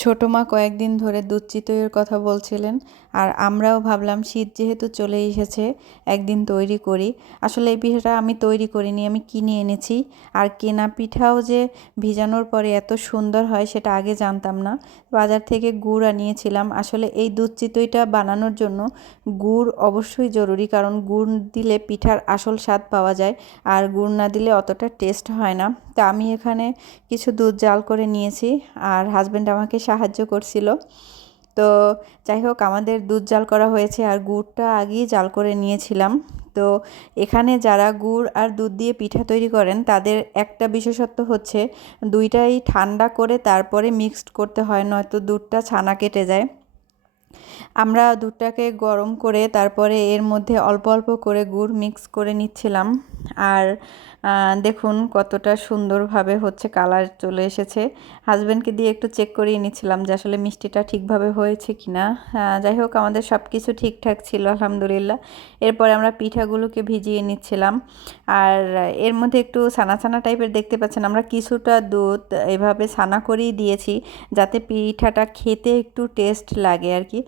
ছোটো মা কয়েকদিন ধরে দুধ চিতইয়ের কথা বলছিলেন, আর আমরাও ভাবলাম শীত যেহেতু চলে এসেছে একদিন তৈরি করি। আসলে এই পিঠাটা আমি তৈরি করিনি, আমি কিনে এনেছি। আর কেনা পিঠাও যে ভিজানোর পরে এত সুন্দর হয় সেটা আগে জানতাম না। বাজার থেকে গুড় আনিয়েছিলাম। আসলে এই দুধ চিতইটা বানানোর জন্য গুড় অবশ্যই জরুরি, কারণ গুড় দিলে পিঠার আসল স্বাদ পাওয়া যায়, আর গুড় না দিলে অতটা টেস্ট হয় না। তা আমি এখানে কিছু দুধ জাল করে নিয়েছি, আর হাজব্যান্ড আমাকে সাহায্য করছিল। তো যাই হোক, আমাদের দুধ জাল করা হয়েছে আর গুড়টা আগেই জাল করে নিয়েছিলাম। তো এখানে যারা গুড় আর দুধ দিয়ে পিঠা তৈরি করেন তাদের একটা বিশেষত্ব হচ্ছে দুইটাই ঠান্ডা করে তারপরে মিক্সড করতে হয়, নয়তো দুধটা ছানা কেটে যায়। আমরা দুধটাকে গরম করে তারপরে এর মধ্যে অল্প অল্প করে গুড় মিক্স করে নিচ্ছিলাম। আর দেখুন কতটা সুন্দরভাবে হচ্ছে, কালার চলে এসেছে। হাজব্যান্ডকে দিয়ে একটু চেক করিয়ে নিচ্ছিলাম যে আসলে মিষ্টিটা ঠিকভাবে হয়েছে কিনা। যাই হোক, আমাদের সব কিছু ঠিকঠাক ছিল আলহামদুলিল্লাহ। এরপরে আমরা পিঠাগুলোকে ভিজিয়ে নিচ্ছিলাম। আর এর মধ্যে একটু ছানা ছানা টাইপের দেখতে পাচ্ছেন, আমরা কিছুটা দুধ এভাবে ছানা করেই দিয়েছি যাতে পিঠাটা খেতে একটু টেস্ট লাগে আর কি।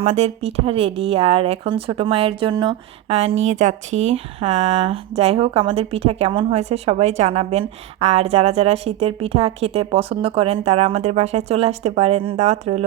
আমাদের পিঠা রেডি, আর এখন ছোটো মায়ের জন্য নিয়ে যাচ্ছি। যাই হোক, আমাদের পিঠা কেমন হয়েছে সবাই জানাবেন। আর যারা যারা শীতের পিঠা খেতে পছন্দ করেন তারা আমাদের বাসায় চলে আসতে পারেন, দাওয়াত রইল।